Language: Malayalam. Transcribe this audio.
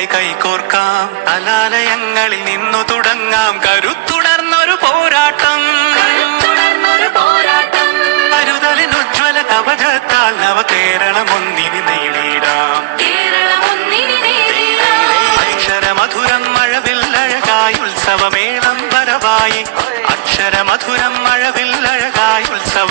ഒന്നായി കൈകോർക്കാം, കലാലയങ്ങളിൽ നിന്നു തുടങ്ങാം കരുത്തുണർന്നൊരു പോരാട്ടം. കരുതലിൻ ഉജ്ജ്വല കവചത്താൽ നവ കേരളം ഒന്നിനി നേടിയിടാം. അക്ഷരമധുരം മഴവില്ലഴകായി ഉത്സവമേളം വരവായി, അക്ഷരമധുരം മഴവില്ലഴകായി ഉത്സവ